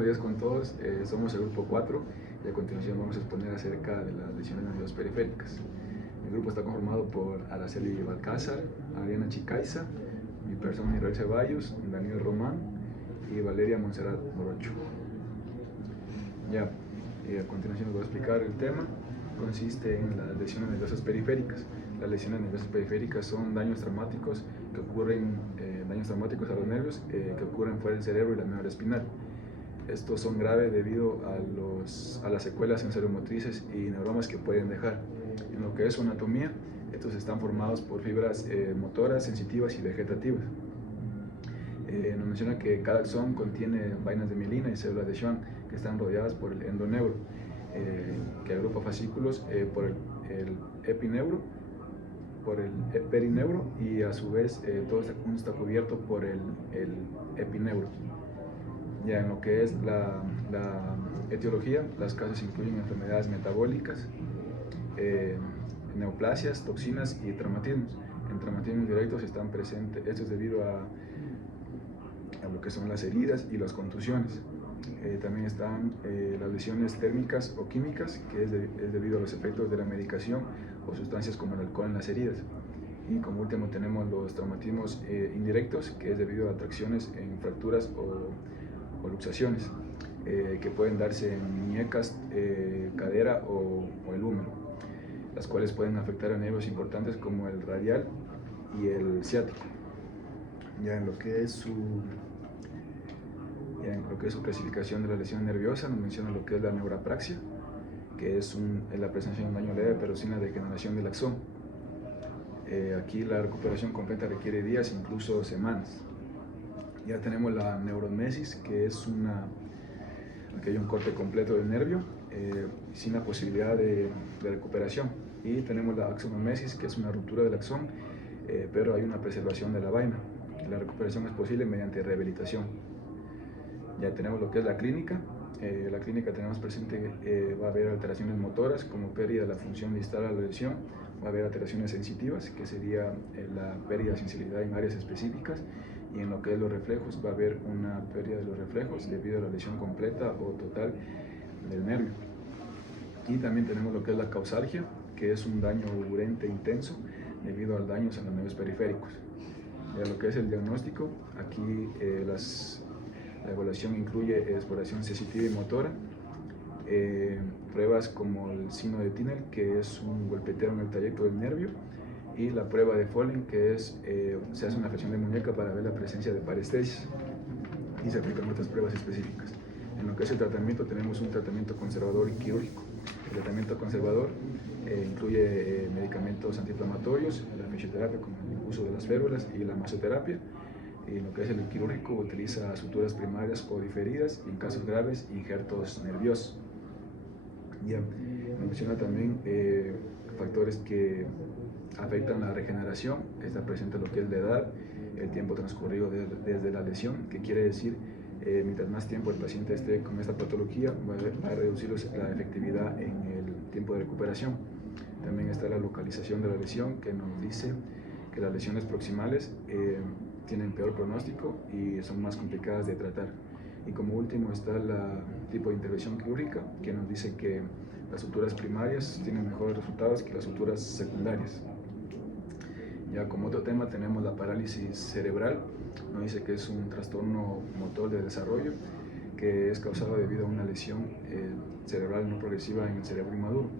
Buenos días con todos, somos el grupo 4 y a continuación vamos a exponer acerca de las lesiones nerviosas periféricas. El grupo está conformado por Araceli Balcázar, Ariana Chicaiza, mi persona Israel Ceballos, Daniel Román y Valeria Montserrat Morocho. A continuación les voy a explicar el tema. Consiste en las lesiones nerviosas periféricas. Las lesiones nerviosas periféricas son daños traumáticos que ocurren, daños traumáticos a los nervios que ocurren fuera del cerebro y la médula espinal. Estos son graves debido a las secuelas sensoriomotrices y neuromas que pueden dejar. En lo que es su anatomía, estos están formados por fibras motoras, sensitivas y vegetativas. Nos menciona que cada axón contiene vainas de mielina y células de Schwann que están rodeadas por el endoneuro, que agrupa fascículos por el epineuro, por el perineuro y a su vez todo está cubierto por el epineuro. Ya en lo que es la etiología, las causas incluyen enfermedades metabólicas, neoplasias, toxinas y traumatismos. En traumatismos directos están presentes, esto es debido a lo que son las heridas y las contusiones. También están las lesiones térmicas o químicas, que es debido a los efectos de la medicación o sustancias como el alcohol en las heridas. Y como último tenemos los traumatismos indirectos, que es debido a atracciones en fracturas o luxaciones que pueden darse en muñecas, cadera o el húmero, las cuales pueden afectar a nervios importantes como el radial y el ciático. Ya en lo que es su clasificación de la lesión nerviosa, nos menciona lo que es la neurapraxia, que es la presencia de un daño leve pero sin la degeneración del axón. Aquí la recuperación completa requiere días, incluso semanas. Ya tenemos la neuromesis, que es aquí hay un corte completo del nervio sin la posibilidad de recuperación. Y tenemos la axonomesis, que es una ruptura del axón, pero hay una preservación de la vaina. La recuperación es posible mediante rehabilitación. Ya tenemos lo que es la clínica. La clínica tenemos presente va a haber alteraciones motoras como pérdida de la función distal a la lesión, va a haber alteraciones sensitivas, que sería la pérdida de sensibilidad en áreas específicas, y en lo que es los reflejos va a haber una pérdida de los reflejos debido a la lesión completa o total del nervio. Y también tenemos lo que es la causalgia, que es un daño urente intenso debido a daños en los nervios periféricos. Ya lo que es el diagnóstico, aquí la evaluación incluye exploración sensitiva y motora, pruebas como el signo de Tinel, que es un golpeteo en el trayecto del nervio, y la prueba de Follen, que se hace una flexión de muñeca para ver la presencia de parestesias, y se aplican otras pruebas específicas. En lo que es el tratamiento, tenemos un tratamiento conservador y quirúrgico. El tratamiento conservador incluye medicamentos antiinflamatorios, la fisioterapia con el uso de las férulas y la masoterapia. Y en lo que es el quirúrgico, utiliza suturas primarias o diferidas y en casos graves injertos nerviosos. Ya menciona también factores que afectan la regeneración. Está presente lo que es la edad, el tiempo transcurrido desde la lesión, que quiere decir mientras más tiempo el paciente esté con esta patología va a reducir la efectividad en el tiempo de recuperación. También está la localización de la lesión, que nos dice que las lesiones proximales tienen peor pronóstico y son más complicadas de tratar. Y como último está el tipo de intervención quirúrgica, que nos dice que las suturas primarias tienen mejores resultados que las suturas secundarias. Ya como otro tema tenemos la parálisis cerebral. Nos dice que es un trastorno motor de desarrollo que es causado debido a una lesión cerebral no progresiva en el cerebro inmaduro.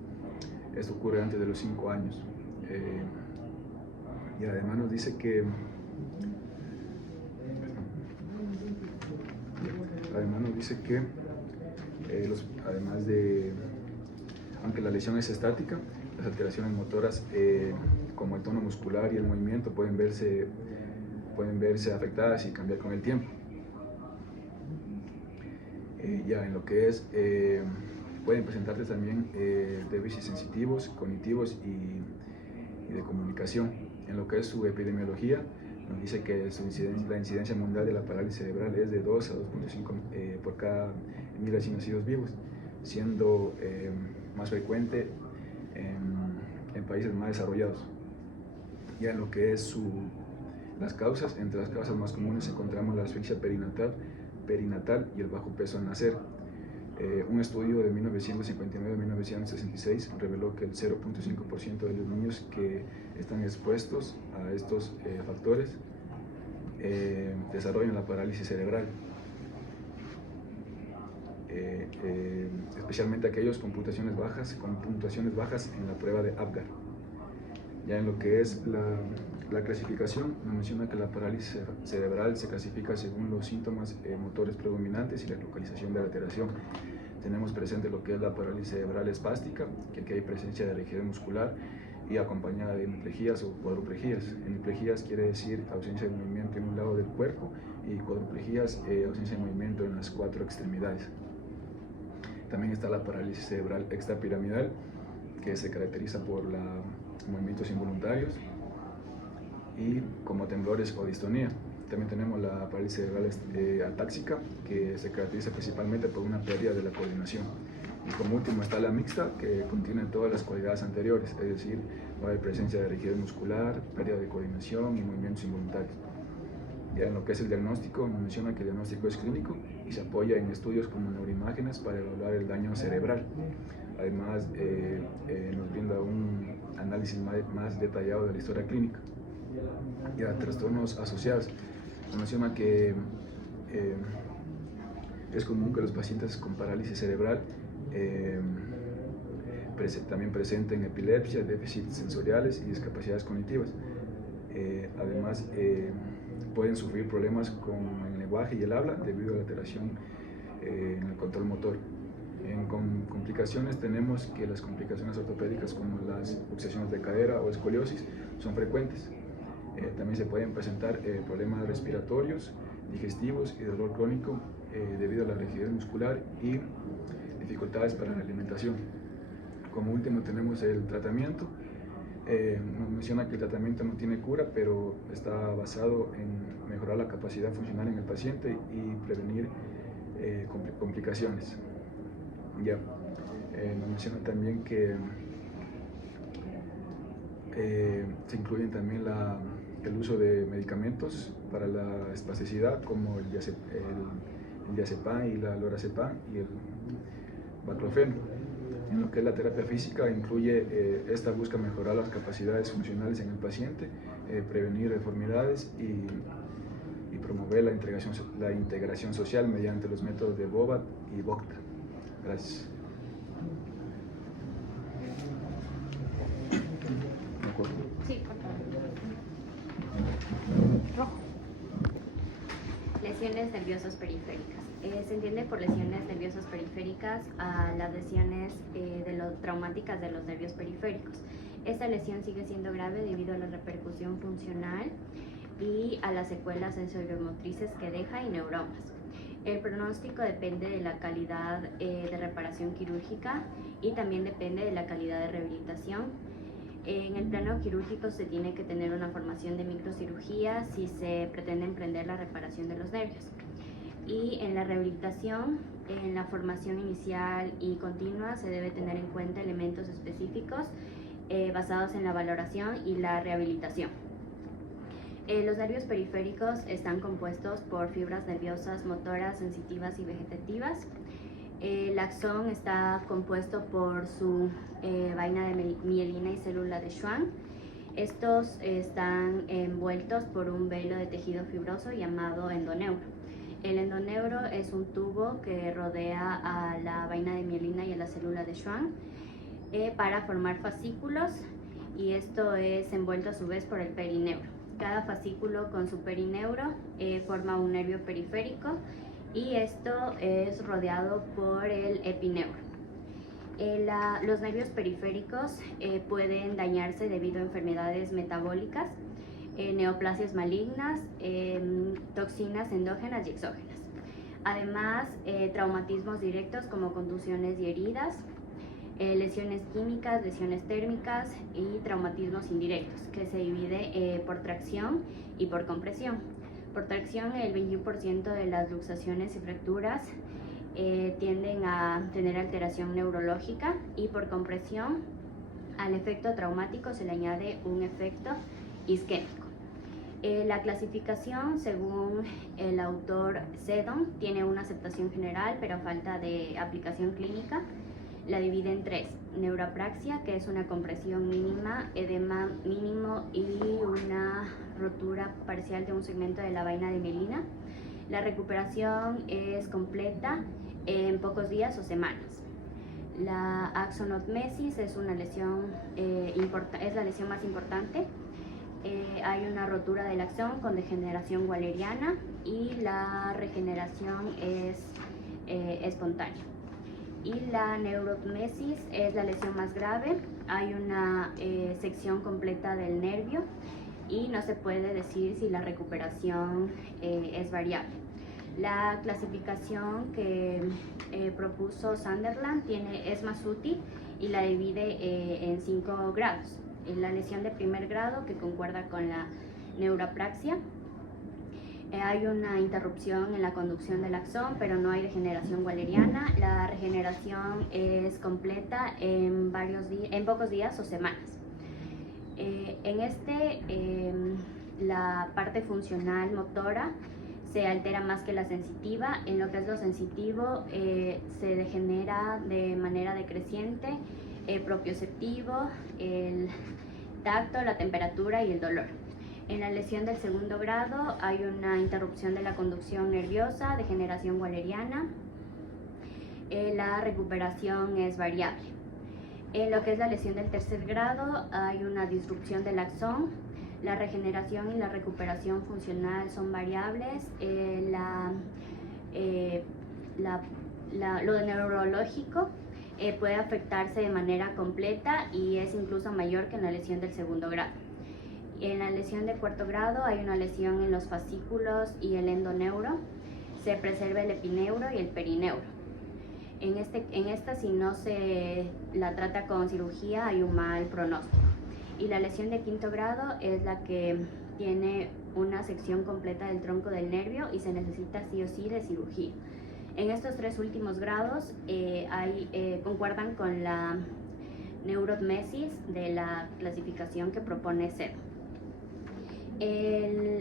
Esto ocurre antes de los 5 años. Y además nos dice que aunque la lesión es estática, las alteraciones motoras como el tono muscular y el movimiento pueden verse afectadas y cambiar con el tiempo. Ya en lo que es, pueden presentarse también déficits sensitivos, cognitivos y de comunicación. En lo que es su epidemiología, nos dice que la incidencia mundial de la parálisis cerebral es de 2 a 2.5 por cada 1000 recién nacidos vivos, siendo más frecuente en países más desarrollados. Ya en lo que es las causas, entre las causas más comunes encontramos la asfixia perinatal perinatal y el bajo peso al nacer. Un estudio de 1959-1966 reveló que el 0.5% de los niños que están expuestos a estos factores desarrollan la parálisis cerebral, especialmente aquellos con puntuaciones bajas en la prueba de Apgar. Ya en lo que es la clasificación, nos menciona que la parálisis cerebral se clasifica según los síntomas motores predominantes y la localización de la alteración. Tenemos presente lo que es la parálisis cerebral espástica, que aquí hay presencia de rigidez muscular y acompañada de hemiplejías o cuadriplejías. Hemiplejías quiere decir ausencia de movimiento en un lado del cuerpo, y cuadriplejías, ausencia de movimiento en las 4 extremidades. También está la parálisis cerebral extrapiramidal, que se caracteriza por movimientos involuntarios y como temblores o distonía. También tenemos la parálisis cerebral atáxica, que se caracteriza principalmente por una pérdida de la coordinación. Y como último está la mixta, que contiene todas las cualidades anteriores, es decir, va a haber presencia de rigidez muscular, pérdida de coordinación y movimientos involuntarios. Ya en lo que es el diagnóstico, nos menciona que el diagnóstico es clínico y se apoya en estudios como neuroimágenes para evaluar el daño cerebral. Además, nos brinda un análisis más detallado de la historia clínica. Ya trastornos asociados, nos menciona que es común que los pacientes con parálisis cerebral también presenten epilepsia, déficits sensoriales y discapacidades cognitivas. Además, pueden sufrir problemas con el lenguaje y el habla debido a la alteración en el control motor. En complicaciones tenemos que las complicaciones ortopédicas como las luxaciones de cadera o escoliosis son frecuentes. También se pueden presentar problemas respiratorios, digestivos y dolor crónico debido a la rigidez muscular y dificultades para la alimentación. Como último tenemos el tratamiento. Nos menciona que el tratamiento no tiene cura, pero está basado en mejorar la capacidad funcional en el paciente y prevenir complicaciones. Ya. Nos menciona también que se incluyen también el uso de medicamentos para la espasticidad, como el diazepam y la lorazepam y el baclofeno. En lo que es la terapia física, esta busca mejorar las capacidades funcionales en el paciente, prevenir deformidades y promover la integración social mediante los métodos de Bobat y Vogt. Gracias. Sí, por favor. Lesiones nerviosas periféricas. Se entiende por lesiones nerviosas periféricas a las lesiones traumáticas de los nervios periféricos. Esta lesión sigue siendo grave debido a la repercusión funcional y a las secuelas sensoriomotrices que deja y neuromas. El pronóstico depende de la calidad de reparación quirúrgica y también depende de la calidad de rehabilitación. En el plano quirúrgico se tiene que tener una formación de microcirugía si se pretende emprender la reparación de los nervios. Y en la rehabilitación, en la formación inicial y continua, se debe tener en cuenta elementos específicos basados en la valoración y la rehabilitación. Los nervios periféricos están compuestos por fibras nerviosas motoras, sensitivas y vegetativas. El axón está compuesto por su vaina de mielina y célula de Schwann. Estos están envueltos por un velo de tejido fibroso llamado endoneuro. El endoneuro es un tubo que rodea a la vaina de mielina y a la célula de Schwann para formar fascículos, y esto es envuelto a su vez por el perineuro. Cada fascículo con su perineuro forma un nervio periférico, y esto es rodeado por el epineuro. Los nervios periféricos pueden dañarse debido a enfermedades metabólicas, neoplasias malignas, toxinas endógenas y exógenas. Además, traumatismos directos como contusiones y heridas, lesiones químicas, lesiones térmicas y traumatismos indirectos, que se divide por tracción y por compresión. Por tracción, el 21% de las luxaciones y fracturas tienden a tener alteración neurológica, y por compresión, al efecto traumático se le añade un efecto isquémico. La clasificación, según el autor Seddon, tiene una aceptación general, pero a falta de aplicación clínica. La divide en 3: neuropraxia, que es una compresión mínima, edema mínimo y una rotura parcial de un segmento de la vaina de mielina. La recuperación es completa en pocos días o semanas. La axonotmesis es una lesión, es la lesión más importante. Hay una rotura del axón con degeneración waleriana y la regeneración es espontánea. Y la neurotmesis es la lesión más grave. Hay una sección completa del nervio y no se puede decir si la recuperación es variable. La clasificación que propuso Sunderland es más útil y la divide en 5 grados. La lesión de primer grado, que concuerda con la neuropraxia. Hay una interrupción en la conducción del axón, pero no hay degeneración waleriana. La regeneración es completa en pocos días o semanas. La parte funcional motora se altera más que la sensitiva. En lo que es lo sensitivo, se degenera de manera decreciente el propioceptivo, el tacto, la temperatura y el dolor. En la lesión del segundo grado hay una interrupción de la conducción nerviosa, degeneración waleriana. La recuperación es variable. En lo que es la lesión del tercer grado hay una disrupción del axón. La regeneración y la recuperación funcional son variables. Lo neurológico puede afectarse de manera completa y es incluso mayor que en la lesión del segundo grado. En la lesión de cuarto grado hay una lesión en los fascículos y el endoneuro. Se preserva el epineuro y el perineuro. En esta, si no se la trata con cirugía, hay un mal pronóstico. Y la lesión de quinto grado es la que tiene una sección completa del tronco del nervio y se necesita sí o sí de cirugía. En estos 3 últimos grados concuerdan con la neurotmesis de la clasificación que propone Seddon.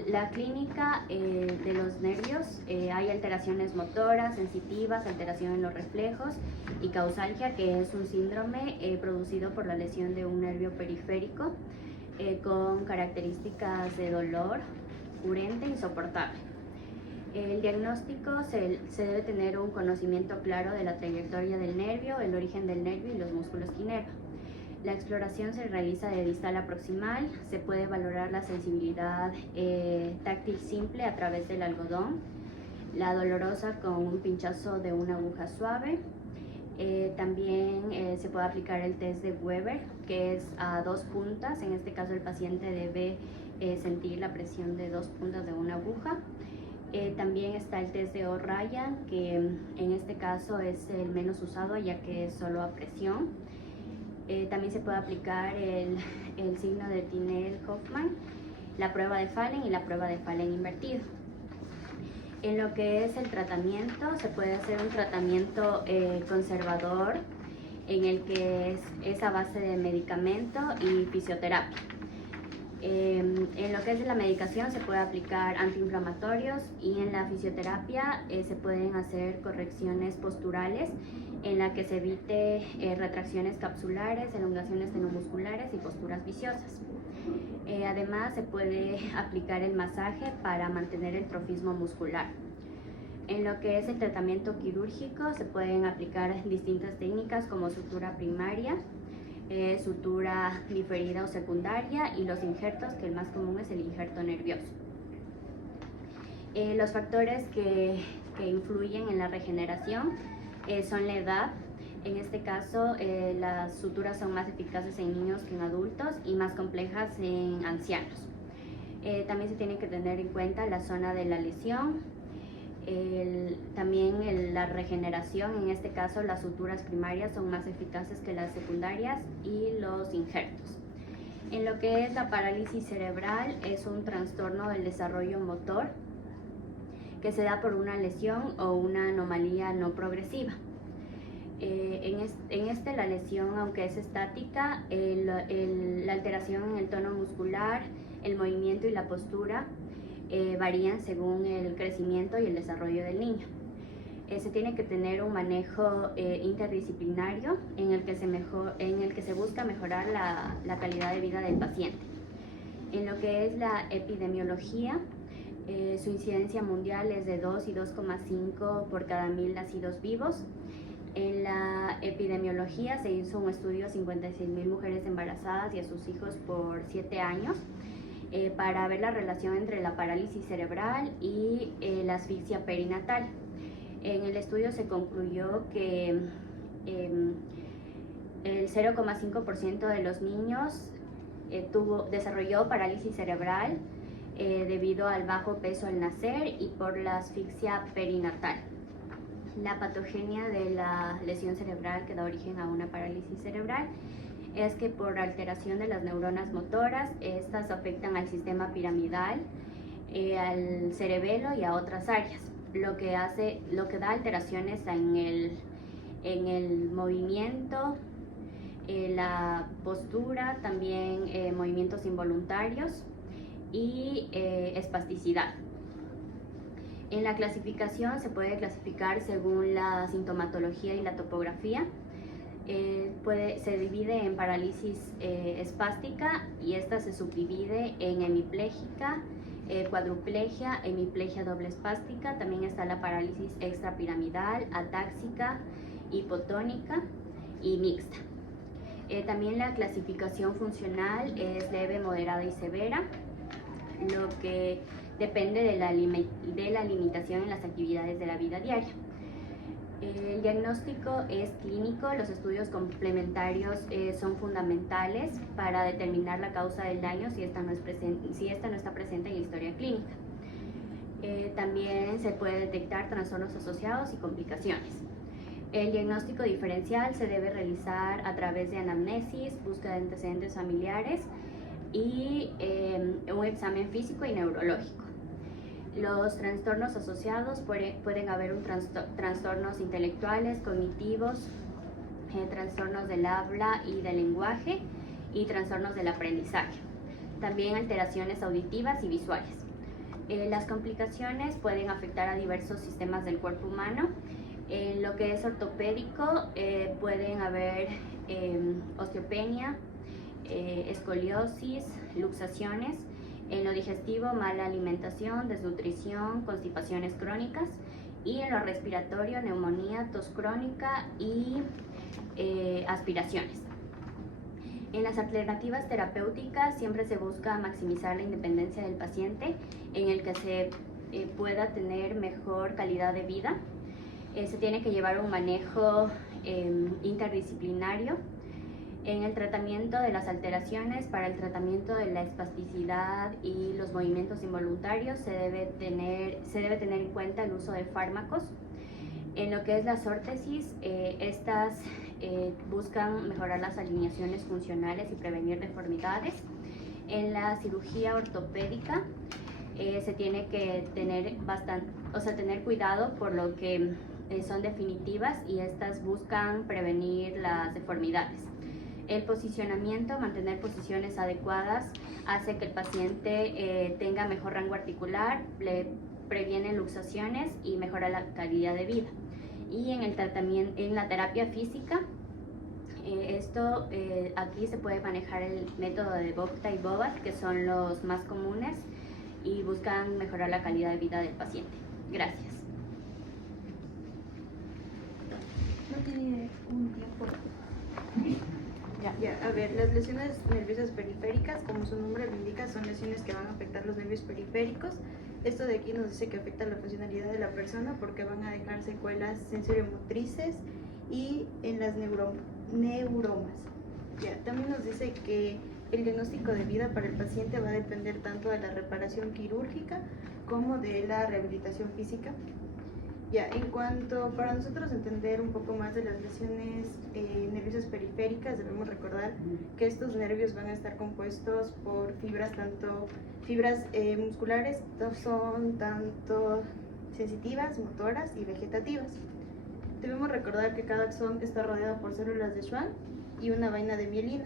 La clínica de los nervios, hay alteraciones motoras, sensitivas, alteración en los reflejos y causalgia, que es un síndrome producido por la lesión de un nervio periférico con características de dolor urente insoportable. El diagnóstico se debe tener un conocimiento claro de la trayectoria del nervio, el origen del nervio y los músculos que inervan. La exploración se realiza de distal a proximal. Se puede valorar la sensibilidad táctil simple a través del algodón, la dolorosa con un pinchazo de una aguja suave. También se puede aplicar el test de Weber, que es a 2 puntas. En este caso el paciente debe sentir la presión de 2 puntas de una aguja. También está el test de O'Ryan, que en este caso es el menos usado ya que es solo a presión. También se puede aplicar el signo de Tinel-Hoffman, la prueba de Fallen y la prueba de Fallen invertido. En lo que es el tratamiento, se puede hacer un tratamiento conservador en el que es a base de medicamento y fisioterapia. En lo que es la medicación se puede aplicar antiinflamatorios y en la fisioterapia se pueden hacer correcciones posturales en la que se evite retracciones capsulares, elongaciones tenomusculares y posturas viciosas. Además se puede aplicar el masaje para mantener el trofismo muscular. En lo que es el tratamiento quirúrgico se pueden aplicar distintas técnicas como sutura primaria, sutura diferida o secundaria y los injertos, que el más común es el injerto nervioso. Los factores que influyen en la regeneración son la edad. En este caso, las suturas son más eficaces en niños que en adultos y más complejas en ancianos. También se tiene que tener en cuenta la zona de la lesión. También la regeneración, en este caso las suturas primarias son más eficaces que las secundarias y los injertos. En lo que es la parálisis cerebral, es un trastorno del desarrollo motor que se da por una lesión o una anomalía no progresiva. En la lesión, aunque es estática, la alteración en el tono muscular el movimiento y la postura varían según el crecimiento y el desarrollo del niño. Se tiene que tener un manejo interdisciplinario en el que se busca mejorar la calidad de vida del paciente. En lo que es la epidemiología, su incidencia mundial es de 2 y 2,5 por cada 1000 nacidos vivos. En la epidemiología se hizo un estudio a 56.000 mujeres embarazadas y a sus hijos por 7 años para ver la relación entre la parálisis cerebral y la asfixia perinatal. En el estudio se concluyó que el 0,5% de los niños desarrolló parálisis cerebral debido al bajo peso al nacer y por la asfixia perinatal. La patogenia de la lesión cerebral que da origen a una parálisis cerebral es que por alteración de las neuronas motoras, estas afectan al sistema piramidal, al cerebelo y a otras áreas, lo que da alteraciones en el movimiento, la postura, también movimientos involuntarios y espasticidad. En la clasificación se puede clasificar según la sintomatología y la topografía. Se divide en parálisis espástica y esta se subdivide en hemipléjica, cuadruplegia, hemiplegia doble espástica. También está la parálisis extrapiramidal, atáxica, hipotónica y mixta. También la clasificación funcional es leve, moderada y severa, lo que depende de la limitación en las actividades de la vida diaria. El diagnóstico es clínico, los estudios complementarios son fundamentales para determinar la causa del daño si esta no está presente en la historia clínica. También se puede detectar trastornos asociados y complicaciones. El diagnóstico diferencial se debe realizar a través de anamnesis, búsqueda de antecedentes familiares y un examen físico y neurológico. Los trastornos asociados pueden haber trastornos intelectuales, cognitivos, trastornos del habla y del lenguaje y trastornos del aprendizaje. También alteraciones auditivas y visuales. Las complicaciones pueden afectar a diversos sistemas del cuerpo humano. En lo que es ortopédico pueden haber osteopenia, escoliosis, luxaciones. En lo digestivo, mala alimentación, desnutrición, constipaciones crónicas. Y en lo respiratorio, neumonía, tos crónica y aspiraciones. En las alternativas terapéuticas siempre se busca maximizar la independencia del paciente, en el que se pueda tener mejor calidad de vida. Se tiene que llevar un manejo interdisciplinario. En el tratamiento de las alteraciones, para el tratamiento de la espasticidad y los movimientos involuntarios, se debe tener en cuenta el uso de fármacos. En lo que es las órtesis, estas buscan mejorar las alineaciones funcionales y prevenir deformidades. En la cirugía ortopédica se tiene que tener tener cuidado por lo que son definitivas y estas buscan prevenir las deformidades. El posicionamiento, mantener posiciones adecuadas, hace que el paciente tenga mejor rango articular, le previene luxaciones y mejora la calidad de vida. Y en la terapia física, aquí se puede manejar el método de Bokta y Bobat, que son los más comunes y buscan mejorar la calidad de vida del paciente. Gracias. No tiene un tiempo. Ya, a ver, las lesiones nerviosas periféricas, como su nombre lo indica, son lesiones que van a afectar los nervios periféricos. Esto de aquí nos dice que afecta la funcionalidad de la persona porque van a dejar secuelas sensoriomotrices y en las neuromas. Ya, también nos dice que el diagnóstico de vida para el paciente va a depender tanto de la reparación quirúrgica como de la rehabilitación física. Ya, en cuanto para nosotros entender un poco más de las lesiones nerviosas periféricas, debemos recordar que estos nervios van a estar compuestos por fibras musculares, son tanto sensitivas, motoras y vegetativas. Debemos recordar que cada axón está rodeado por células de Schwann y una vaina de mielina.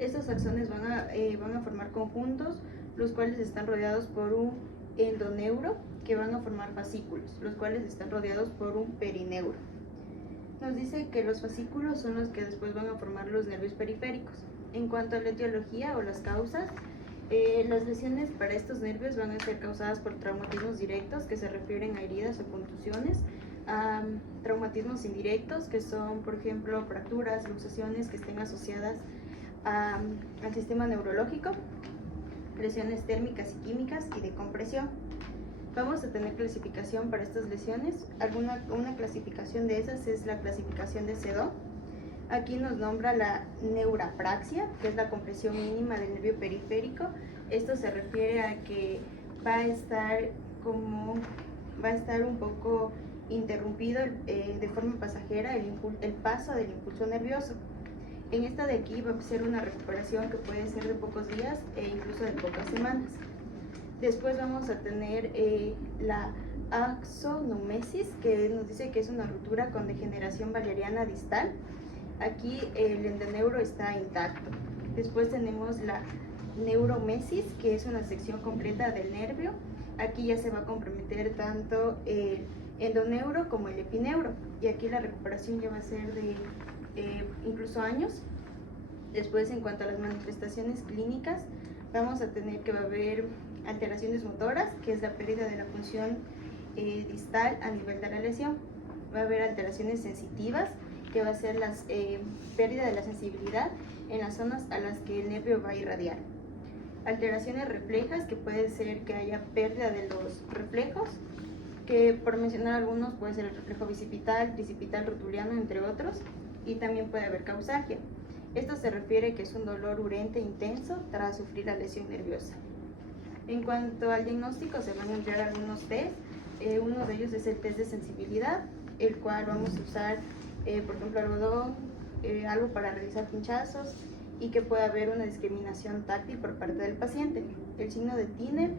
Estos axones van a formar conjuntos, los cuales están rodeados por un endoneuro, que van a formar fascículos, los cuales están rodeados por un perineuro. Nos dice que los fascículos son los que después van a formar los nervios periféricos. En cuanto a la etiología o las causas, las lesiones para estos nervios van a ser causadas por traumatismos directos, que se refieren a heridas o contusiones, a traumatismos indirectos, que son, por ejemplo, fracturas, luxaciones que estén asociadas al sistema neurológico, lesiones térmicas y químicas y de compresión. Vamos a tener clasificación para estas lesiones. Una clasificación de esas es la clasificación de CEDO. Aquí nos nombra la neurapraxia, que es la compresión mínima del nervio periférico. Esto se refiere a que va a estar un poco interrumpido de forma pasajera el paso del impulso nervioso. En esta de aquí va a ser una recuperación que puede ser de pocos días e incluso de pocas semanas. Después vamos a tener la axonomesis, que nos dice que es una ruptura con degeneración valeriana distal. Aquí el endoneuro está intacto. Después tenemos la neuromesis, que es una sección completa del nervio. Aquí ya se va a comprometer tanto el endoneuro como el epineuro. Y aquí la recuperación ya va a ser de incluso años. Después, en cuanto a las manifestaciones clínicas, vamos a tener que va a haber alteraciones motoras, que es la pérdida de la función distal a nivel de la lesión. Va a haber alteraciones sensitivas, que va a ser la pérdida de la sensibilidad en las zonas a las que el nervio va a irradiar. Alteraciones reflejas, que puede ser que haya pérdida de los reflejos, que por mencionar algunos puede ser el reflejo bicipital, tricipital, rotuliano, entre otros, y también puede haber causalgia. Esto se refiere que es un dolor urente intenso tras sufrir la lesión nerviosa. En cuanto al diagnóstico, se van a emplear algunos test. Uno de ellos es el test de sensibilidad, el cual vamos a usar, por ejemplo, algodón, algo para realizar pinchazos, y que pueda haber una discriminación táctil por parte del paciente, el signo de Tiner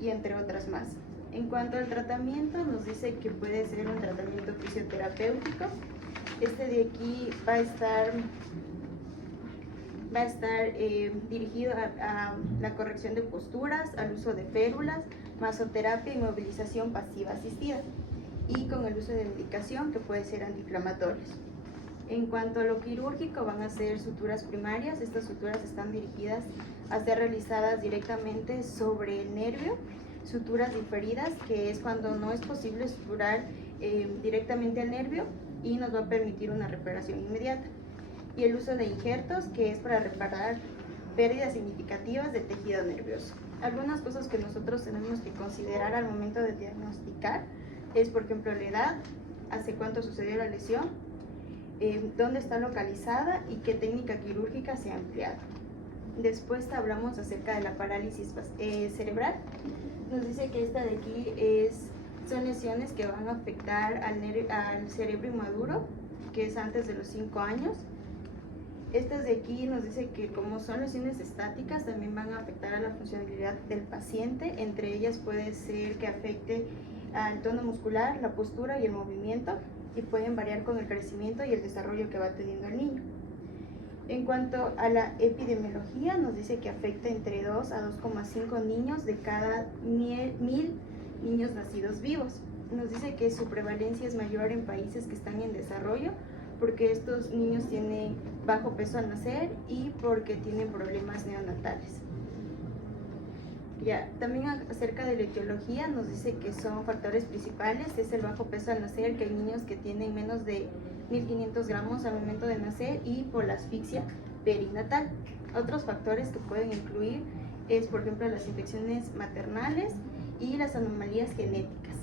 y entre otras más. En cuanto al tratamiento, nos dice que puede ser un tratamiento fisioterapéutico. Este de aquí va a estar dirigido a la corrección de posturas, al uso de férulas, masoterapia y movilización pasiva asistida, y con el uso de medicación que puede ser antiinflamatorios. En cuanto a lo quirúrgico, van a ser suturas primarias. Estas suturas están dirigidas a ser realizadas directamente sobre el nervio. Suturas diferidas, que es cuando no es posible suturar directamente al nervio y nos va a permitir una reparación inmediata. Y el uso de injertos, que es para reparar pérdidas significativas del tejido nervioso. Algunas cosas que nosotros tenemos que considerar al momento de diagnosticar es, por ejemplo, la edad, hace cuánto sucedió la lesión, dónde está localizada y qué técnica quirúrgica se ha empleado. Después hablamos acerca de la parálisis cerebral. Nos dice que esta de aquí son lesiones que van a afectar al cerebro inmaduro, que es antes de los 5 años. Estas de aquí nos dice que como son lesiones estáticas, también van a afectar a la funcionalidad del paciente. Entre ellas puede ser que afecte al tono muscular, la postura y el movimiento, y pueden variar con el crecimiento y el desarrollo que va teniendo el niño. En cuanto a la epidemiología, nos dice que afecta entre 2 a 2,5 niños de cada 1000 niños nacidos vivos. Nos dice que su prevalencia es mayor en países que están en desarrollo, porque estos niños tienen bajo peso al nacer y porque tienen problemas neonatales. También acerca de la etiología, nos dice que son factores principales, es el bajo peso al nacer, que hay niños que tienen menos de 1500 gramos al momento de nacer, y por la asfixia perinatal. Otros factores que pueden incluir es, por ejemplo, las infecciones maternales y las anomalías genéticas.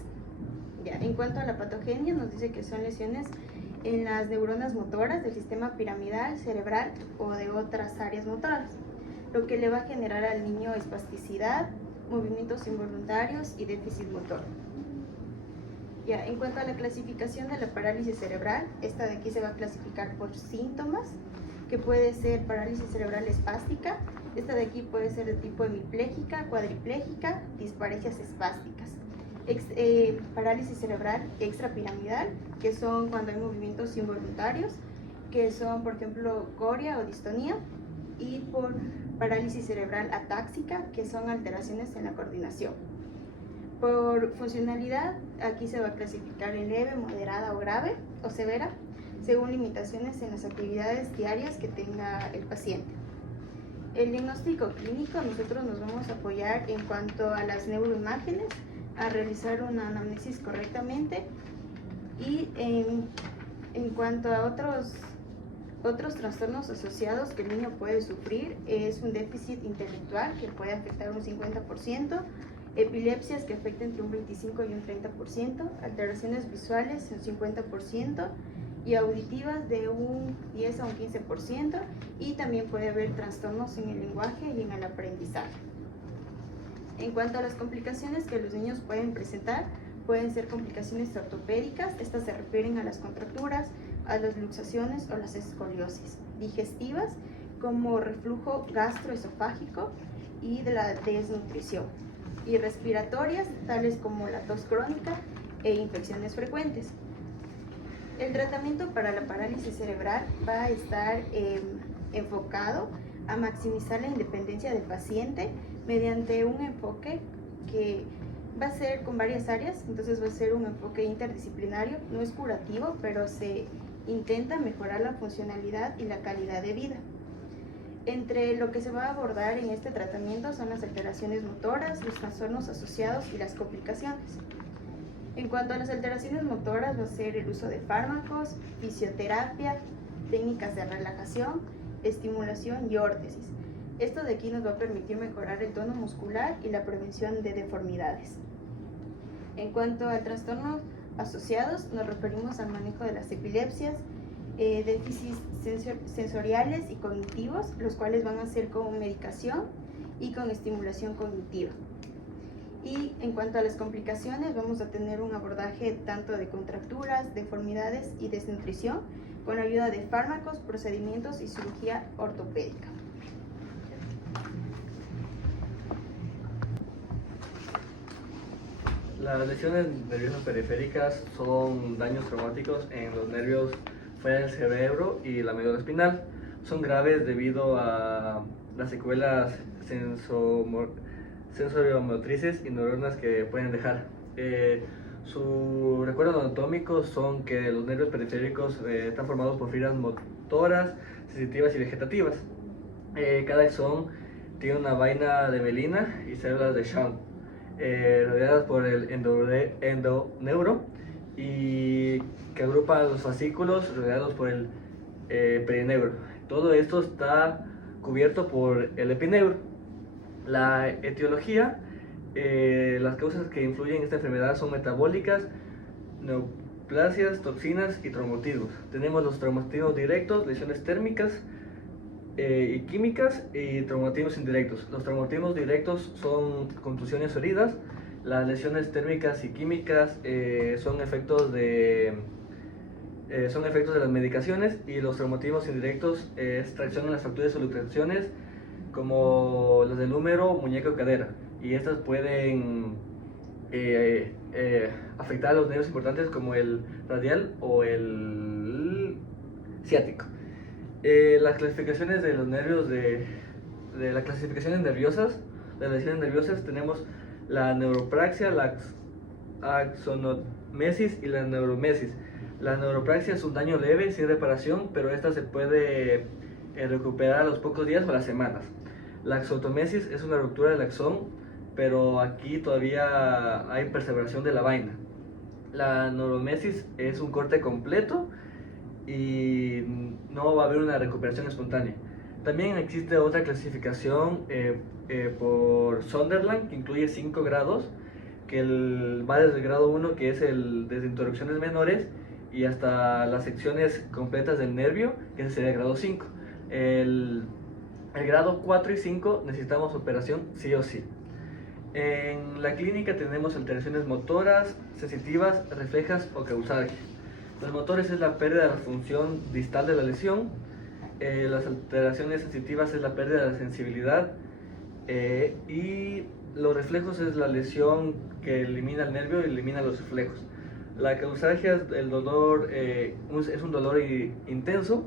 En cuanto a la patogenia, nos dice que son lesiones en las neuronas motoras del sistema piramidal, cerebral o de otras áreas motoras, lo que le va a generar al niño espasticidad, movimientos involuntarios y déficit motor. En cuanto a la clasificación de la parálisis cerebral, esta de aquí se va a clasificar por síntomas, que puede ser parálisis cerebral espástica. Esta de aquí puede ser de tipo hemipléjica, cuadripléjica, disparesias espásticas. Parálisis cerebral extrapiramidal, que son cuando hay movimientos involuntarios, que son, por ejemplo, coria o distonía. y por parálisis cerebral atáxica, que son alteraciones en la coordinación. Por funcionalidad, aquí se va a clasificar en leve, moderada o grave o severa, según limitaciones en las actividades diarias que tenga el paciente. El diagnóstico clínico, nosotros nos vamos a apoyar en cuanto a las neuroimágenes, a realizar una anamnesis correctamente, y en cuanto a otros trastornos asociados que el niño puede sufrir, es un déficit intelectual que puede afectar un 50%, epilepsias que afectan entre un 25 y un 30%, alteraciones visuales un 50% y auditivas de un 10 a un 15%, y también puede haber trastornos en el lenguaje y en el aprendizaje. En cuanto a las complicaciones que los niños pueden presentar, pueden ser complicaciones ortopédicas, estas se refieren a las contracturas, a las luxaciones o las escoliosis, digestivas como reflujo gastroesofágico y de la desnutrición, y respiratorias tales como la tos crónica e infecciones frecuentes. El tratamiento para la parálisis cerebral va a estar enfocado a maximizar la independencia del paciente mediante un enfoque que va a ser con varias áreas, entonces va a ser un enfoque interdisciplinario, no es curativo, pero se intenta mejorar la funcionalidad y la calidad de vida. Entre lo que se va a abordar en este tratamiento son las alteraciones motoras, los trastornos asociados y las complicaciones. En cuanto a las alteraciones motoras, va a ser el uso de fármacos, fisioterapia, técnicas de relajación, estimulación y órtesis. Esto de aquí nos va a permitir mejorar el tono muscular y la prevención de deformidades. En cuanto a trastornos asociados, nos referimos al manejo de las epilepsias, déficits sensoriales y cognitivos, los cuales van a ser con medicación y con estimulación cognitiva. Y en cuanto a las complicaciones, vamos a tener un abordaje tanto de contracturas, deformidades y desnutrición, con ayuda de fármacos, procedimientos y cirugía ortopédica. Las lesiones nerviosas periféricas son daños traumáticos en los nervios fuera del cerebro y la médula espinal. Son graves debido a las secuelas sensoriomotrices y neuronas que pueden dejar. Sus recuerdos anatómicos son que los nervios periféricos están formados por fibras motoras, sensitivas y vegetativas. Cada axón tiene una vaina de mielina y células de Schwann, rodeadas por el endoneuro, y que agrupa los fascículos rodeados por el perineuro. Todo esto está cubierto por el epineuro. La etiología, las causas que influyen en esta enfermedad son metabólicas, neoplasias, toxinas y traumatismos. Tenemos los traumatismos directos, lesiones térmicas y químicas, y traumatismos indirectos. Los traumatismos directos son contusiones o heridas. Las lesiones térmicas y químicas son efectos de las medicaciones, y los traumatismos indirectos es tracción en las fracturas o luxaciones como las del húmero, muñeca o cadera, y estas pueden afectar a los nervios importantes como el radial o el ciático. Las clasificaciones de los nervios de las clasificaciones nerviosas, de las lesiones nerviosas, tenemos la neuropraxia, la axonomesis y la neuromesis. La neuropraxia es un daño leve, sin reparación, pero esta se puede recuperar a los pocos días o a las semanas. La axonomesis es una ruptura del axón, pero aquí todavía hay perseveración de la vaina. La neuromesis es un corte completo y no va a haber una recuperación espontánea. También existe otra clasificación por Sunderland, que incluye 5 grados, que va desde el grado 1, que es desde interrupciones menores, y hasta las secciones completas del nervio, que ese sería el grado 5. El grado 4 y 5 necesitamos operación sí o sí. En la clínica tenemos alteraciones motoras, sensitivas, reflejas o causales. Los motores es la pérdida de la función distal de la lesión. Las alteraciones sensitivas es la pérdida de la sensibilidad, y los reflejos es la lesión que elimina el nervio y elimina los reflejos. La causalgia, el dolor, es un dolor intenso,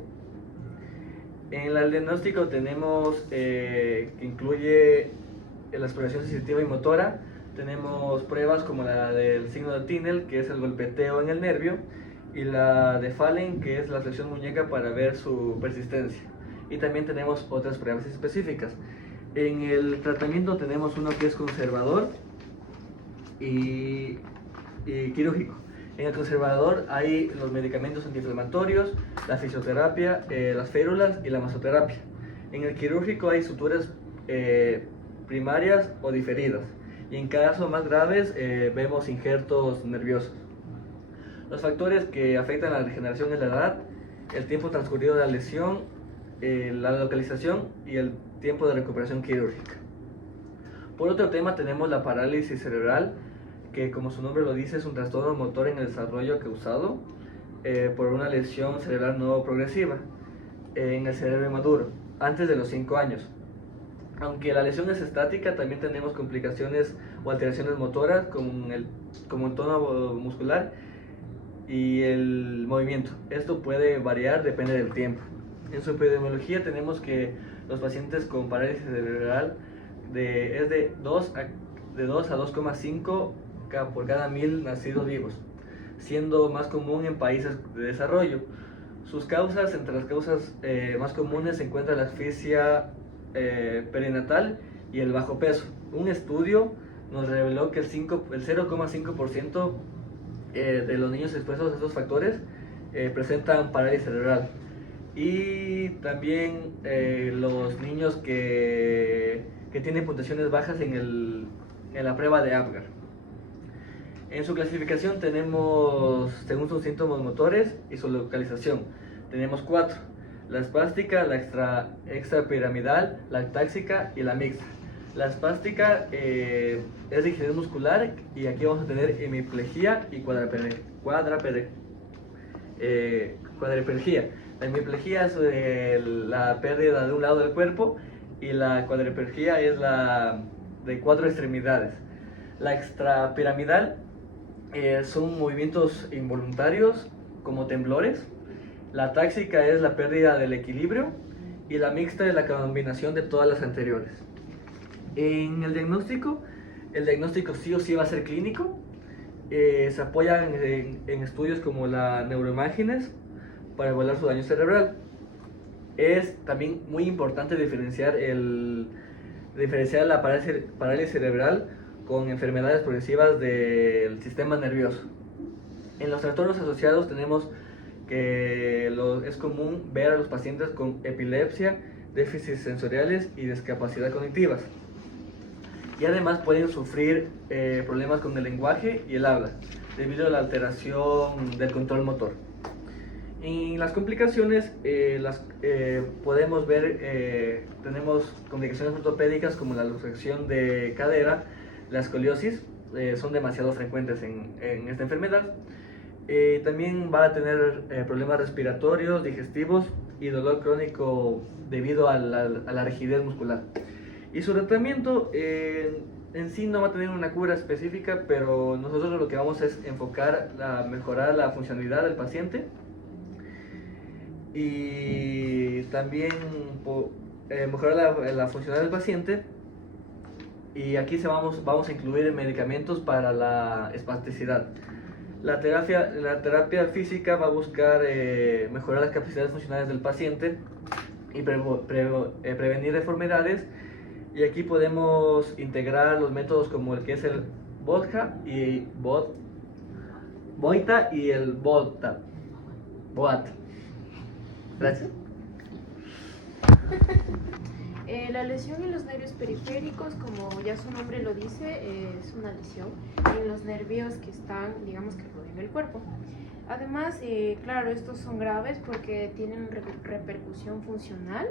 En el diagnóstico tenemos que incluye la exploración sensitiva y motora. Tenemos pruebas como la del signo de Tinel, que es el golpeteo en el nervio, y la de Fallen, que es la flexión muñeca para ver su persistencia. Y también tenemos otras pruebas específicas. En el tratamiento tenemos uno que es conservador y quirúrgico. En el conservador hay los medicamentos antiinflamatorios, la fisioterapia, las férulas y la masoterapia. En el quirúrgico hay suturas primarias o diferidas. Y en casos más graves vemos injertos nerviosos. Los factores que afectan a la regeneración es la edad, el tiempo transcurrido de la lesión, la localización y el tiempo de recuperación quirúrgica. Por otro tema tenemos la parálisis cerebral, que como su nombre lo dice es un trastorno motor en el desarrollo causado por una lesión cerebral no progresiva en el cerebro inmaduro, antes de los 5 años. Aunque la lesión es estática, también tenemos complicaciones o alteraciones motoras como el tono muscular y el movimiento. Esto puede variar, depende del tiempo. En su epidemiología tenemos que los pacientes con parálisis cerebral es de 2 a 2,5 por cada 1000 nacidos vivos, siendo más común en países de desarrollo. Sus causas, entre las causas más comunes se encuentra la asfixia perinatal y el bajo peso. Un estudio nos reveló que el 0,5% de los niños expuestos a estos factores presentan parálisis cerebral. Y también los niños que tienen puntuaciones bajas en la prueba de Apgar. En su clasificación tenemos, según sus síntomas motores y su localización, tenemos 4: la espástica, la extrapiramidal, la atáxica y la mixta. La espástica es rigidez muscular, y aquí vamos a tener hemiplegia y cuadriplegia. La hemiplegia es la pérdida de un lado del cuerpo, y la cuadriplegia es la de 4 extremidades. La extrapiramidal son movimientos involuntarios como temblores. La atáxica es la pérdida del equilibrio, y la mixta es la combinación de todas las anteriores. En el diagnóstico sí o sí va a ser clínico. Se apoya en estudios como la neuroimágenes para evaluar su daño cerebral. Es también muy importante diferenciar la parálisis cerebral con enfermedades progresivas del sistema nervioso. En los trastornos asociados tenemos que es común ver a los pacientes con epilepsia, déficits sensoriales y discapacidad cognitivas. Y además pueden sufrir problemas con el lenguaje y el habla, debido a la alteración del control motor. En las complicaciones podemos ver, tenemos complicaciones ortopédicas como la luxación de cadera, la escoliosis, son demasiado frecuentes en esta enfermedad. También va a tener problemas respiratorios, digestivos y dolor crónico debido a la rigidez muscular. Y su tratamiento en sí no va a tener una cura específica, pero nosotros lo que vamos es enfocar a mejorar la funcionalidad del paciente, y también mejorar la funcionalidad del paciente. Y aquí vamos a incluir medicamentos para la espasticidad. La terapia física va a buscar mejorar las capacidades funcionales del paciente y prevenir deformidades. Y aquí podemos integrar los métodos como el que es el Boita y el BOAT. Gracias. La lesión en los nervios periféricos, como ya su nombre lo dice, es una lesión en los nervios que están, digamos, que rodean el cuerpo. Además, claro, estos son graves porque tienen repercusión funcional,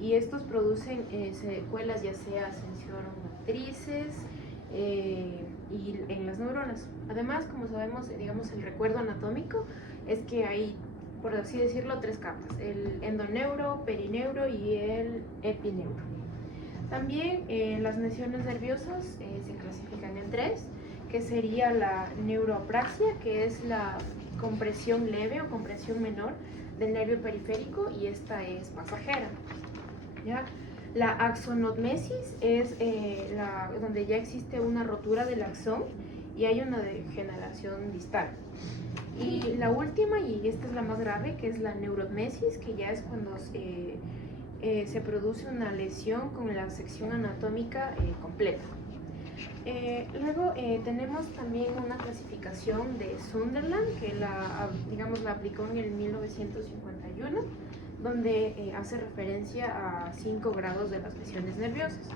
y estos producen secuelas ya sea sensoromotrices y en las neuronas. Además, como sabemos, digamos, el recuerdo anatómico es que hay, por así decirlo, 3 capas: el endoneuro, perineuro y el epineuro. También las lesiones nerviosas se clasifican en 3, que sería la neuroapraxia, que es compresión leve o compresión menor del nervio periférico y esta es pasajera. ¿Ya? La axonotmesis es donde ya existe una rotura del axón y hay una degeneración distal. Y la última, y esta es la más grave, que es la neurotmesis, que ya es cuando se produce una lesión con la sección anatómica completa. Luego tenemos también una clasificación de Sunderland que la aplicó en el 1951, donde hace referencia a 5 grados de las lesiones nerviosas.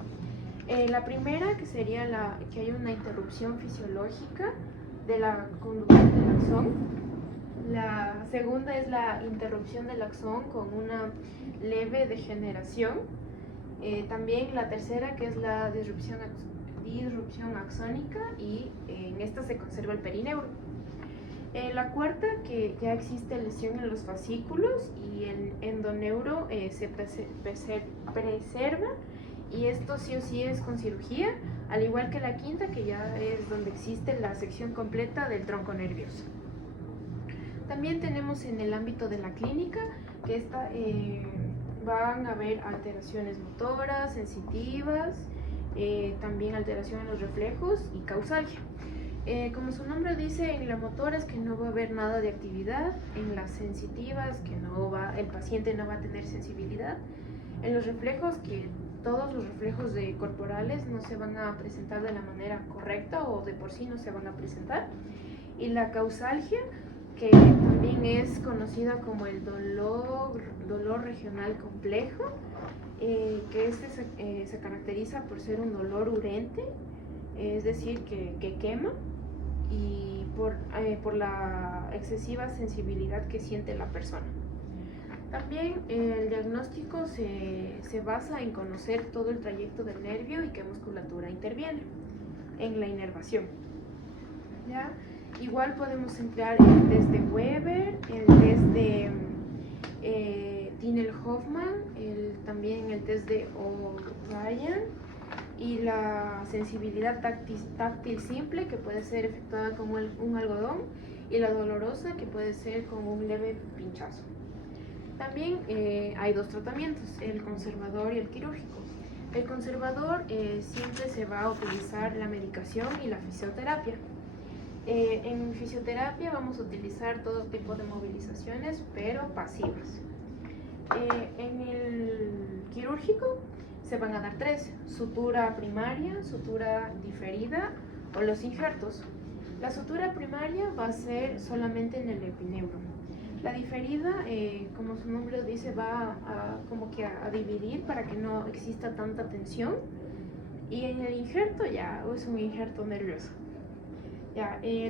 La primera, que sería que hay una interrupción fisiológica de la conducción del axón. La segunda es la interrupción del axón con una leve degeneración. También la tercera, que es la disrupción axónica, y en esta se conserva el perineuro. La cuarta, que ya existe lesión en los fascículos y el endoneuro se preserva, y esto sí o sí es con cirugía, al igual que la quinta, que ya es donde existe la sección completa del tronco nervioso. También tenemos en el ámbito de la clínica que van a haber alteraciones motoras, sensitivas, también alteración en los reflejos y causalgia. Como su nombre dice, en la motora es que no va a haber nada de actividad, en las sensitivas que el paciente no va a tener sensibilidad, en los reflejos que todos los reflejos corporales no se van a presentar de la manera correcta o de por sí no se van a presentar, y la causalgia, que también es conocida como el dolor regional complejo, que se caracteriza por ser un dolor urente, es decir, que quema, y por la excesiva sensibilidad que siente la persona. También el diagnóstico se basa en conocer todo el trayecto del nervio y qué musculatura interviene en la inervación. ¿Ya? Igual podemos emplear el test de Weber, el test de Tinel-Hoffman, también el test de O'Brien, y la sensibilidad táctil simple, que puede ser efectuada con un algodón, y la dolorosa, que puede ser con un leve pinchazo. También hay 2 tratamientos, el conservador y el quirúrgico. El conservador siempre se va a utilizar la medicación y la fisioterapia. En fisioterapia vamos a utilizar todo tipo de movilizaciones, pero pasivas. En el quirúrgico se van a dar 3, sutura primaria, sutura diferida o los injertos. La sutura primaria va a ser solamente en el epineuro. La diferida, como su nombre lo dice, va a dividir para que no exista tanta tensión, y en el injerto ya es un injerto nervioso.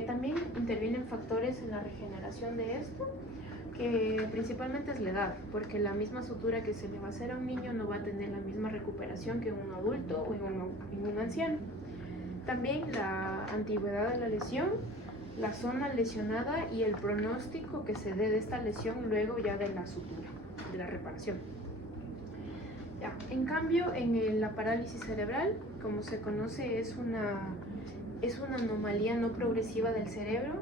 También intervienen factores en la regeneración de esto, que principalmente es la edad, porque la misma sutura que se le va a hacer a un niño no va a tener la misma recuperación que un adulto o en un anciano. También la antigüedad de la lesión, la zona lesionada y el pronóstico que se dé de esta lesión luego ya de la sutura, de la reparación. En cambio, en la parálisis cerebral, como se conoce, es una anomalía no progresiva del cerebro,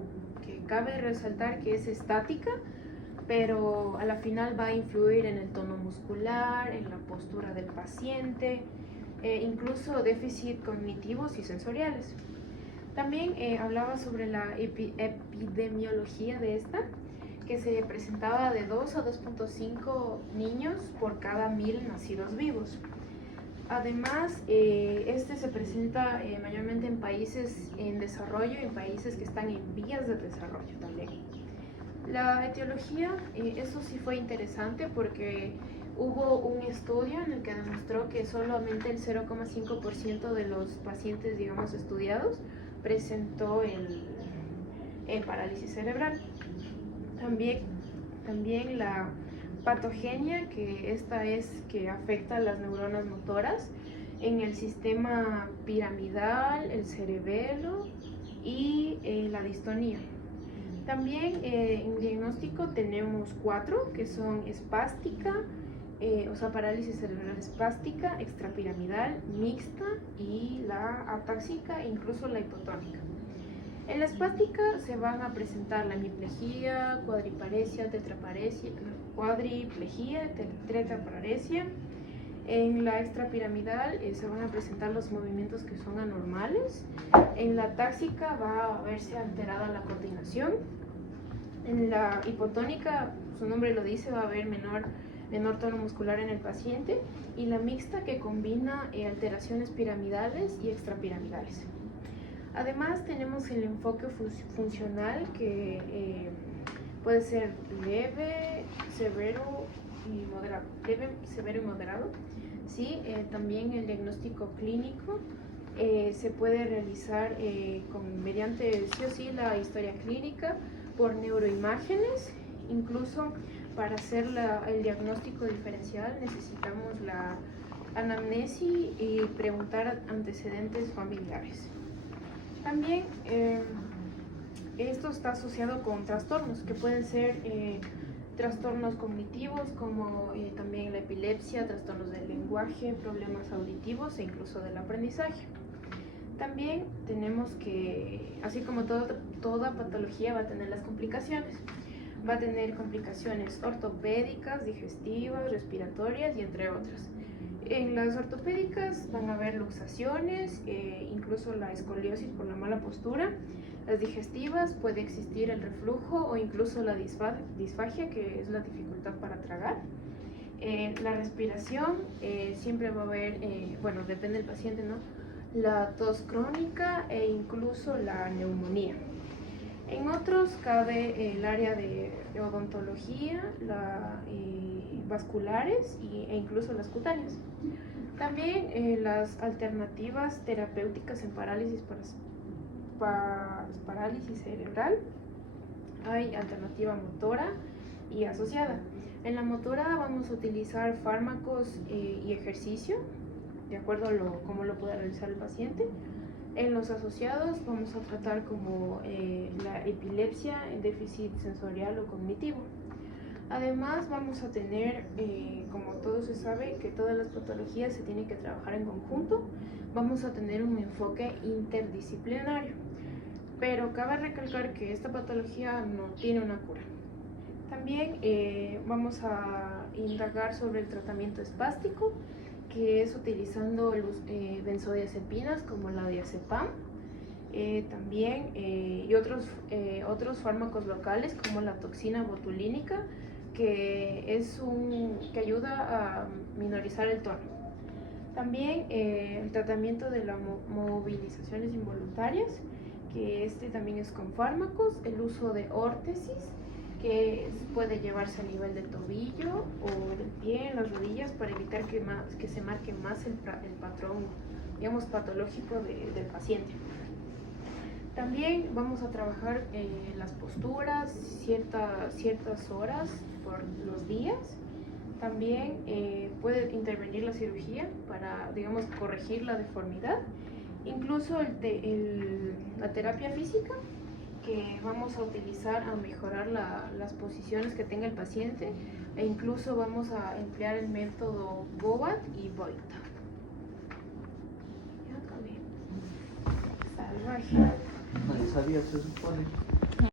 que cabe resaltar que es estática, pero a la final va a influir en el tono muscular, en la postura del paciente, incluso déficit cognitivos y sensoriales. También hablaba sobre la epidemiología de esta, que se presentaba de 2 a 2.5 niños por cada 1000 nacidos vivos. Además, este se presenta mayormente en países en desarrollo y en países que están en vías de desarrollo también. La etiología, eso sí fue interesante porque hubo un estudio en el que demostró que solamente el 0,5% de los pacientes, estudiados, presentó el parálisis cerebral. También la patogenia, que esta es que afecta a las neuronas motoras en el sistema piramidal, el cerebelo y la distonía. También en diagnóstico tenemos 4, que son espástica, parálisis cerebral espástica, extrapiramidal, mixta y la atáxica e incluso la hipotónica. En la espástica se van a presentar la hemiplejía, cuadriparesia, cuadriplejía, tetraparesia. En la extrapiramidal se van a presentar los movimientos que son anormales. En la táxica va a verse alterada la coordinación. En la hipotónica, su nombre lo dice, va a haber menor tono muscular en el paciente. Y la mixta, que combina alteraciones piramidales y extrapiramidales. Además tenemos el enfoque funcional, que puede ser leve, severo y moderado. Leve, severo y moderado. ¿Sí? También el diagnóstico clínico se puede realizar mediante sí o sí la historia clínica, por neuroimágenes. Incluso para hacer el diagnóstico diferencial necesitamos la anamnesis y preguntar antecedentes familiares. También esto está asociado con trastornos que pueden ser trastornos cognitivos, como también la epilepsia, trastornos del lenguaje, problemas auditivos e incluso del aprendizaje. También tenemos que, así como toda patología va a tener las complicaciones. Va a tener complicaciones ortopédicas, digestivas, respiratorias y entre otras. En las ortopédicas van a haber luxaciones, incluso la escoliosis por la mala postura. Las digestivas puede existir el reflujo o incluso la disfagia, que es la dificultad para tragar. La respiración siempre va a haber, bueno, depende del paciente, ¿no? La tos crónica e incluso la neumonía. En otros cabe el área de odontología, vasculares e incluso las cutáneas. También las alternativas terapéuticas en parálisis cerebral. Hay alternativa motora y asociada. En la motora vamos a utilizar fármacos y ejercicio, de acuerdo a cómo lo pueda realizar el paciente. En los asociados vamos a tratar como la epilepsia, el déficit sensorial o cognitivo. Además vamos a tener, como todo se sabe, que todas las patologías se tienen que trabajar en conjunto. Vamos a tener un enfoque interdisciplinario, pero cabe recalcar que esta patología no tiene una cura. También vamos a indagar sobre el tratamiento espástico, que es utilizando benzodiazepinas como la diazepam, también y otros fármacos locales como la toxina botulínica, que ayuda a minorizar el tono. También el tratamiento de las movilizaciones involuntarias, que también es con fármacos, el uso de órtesis, que puede llevarse a nivel del tobillo o del pie, en las rodillas, para evitar que se marque más el patrón, digamos, patológico del paciente. También vamos a trabajar las posturas ciertas horas por los días. También puede intervenir la cirugía para, digamos, corregir la deformidad. Incluso la terapia física, que vamos a utilizar a mejorar las posiciones que tenga el paciente, e incluso vamos a emplear el método Bobat y Boita. Ya acabé. Salvaje. Nadie sabía, se supone.